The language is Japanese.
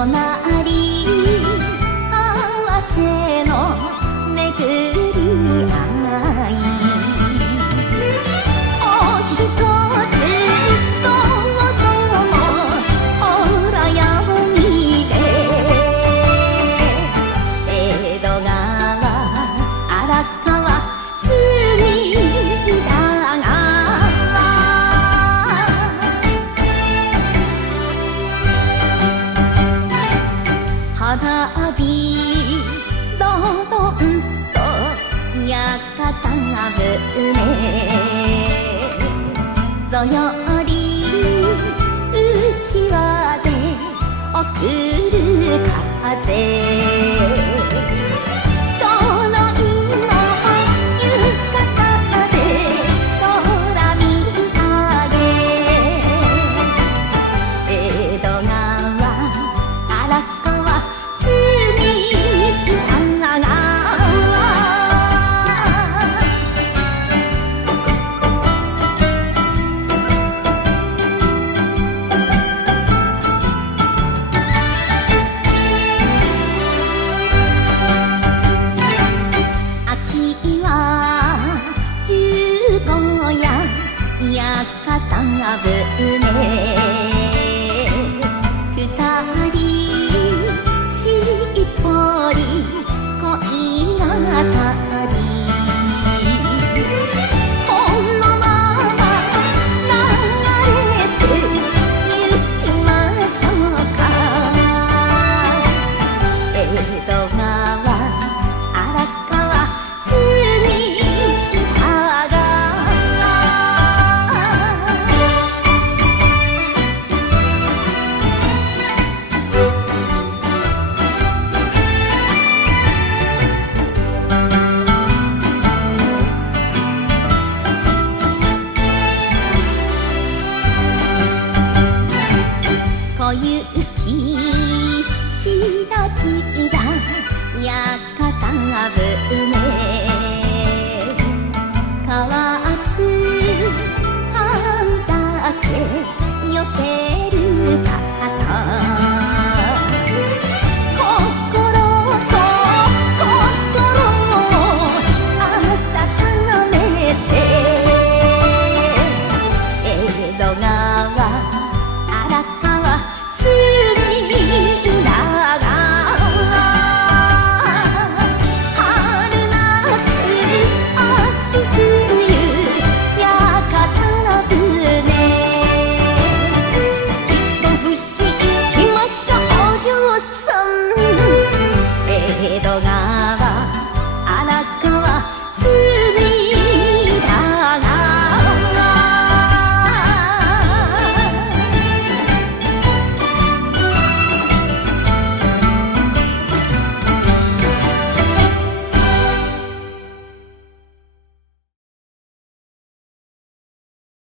隣合わせの巡り合い、おひとつどうぞほらやにで江戸川荒川隅田川花火どどんと屋形船、そよりうちわで送る風、そろいの浴衣で空見上げ、江戸川荒川隅田川秋は十五夜屋形船、二人しっぽり恋がたり、このまま流れてゆきましょうか、江戸川荒川隅田川。小雪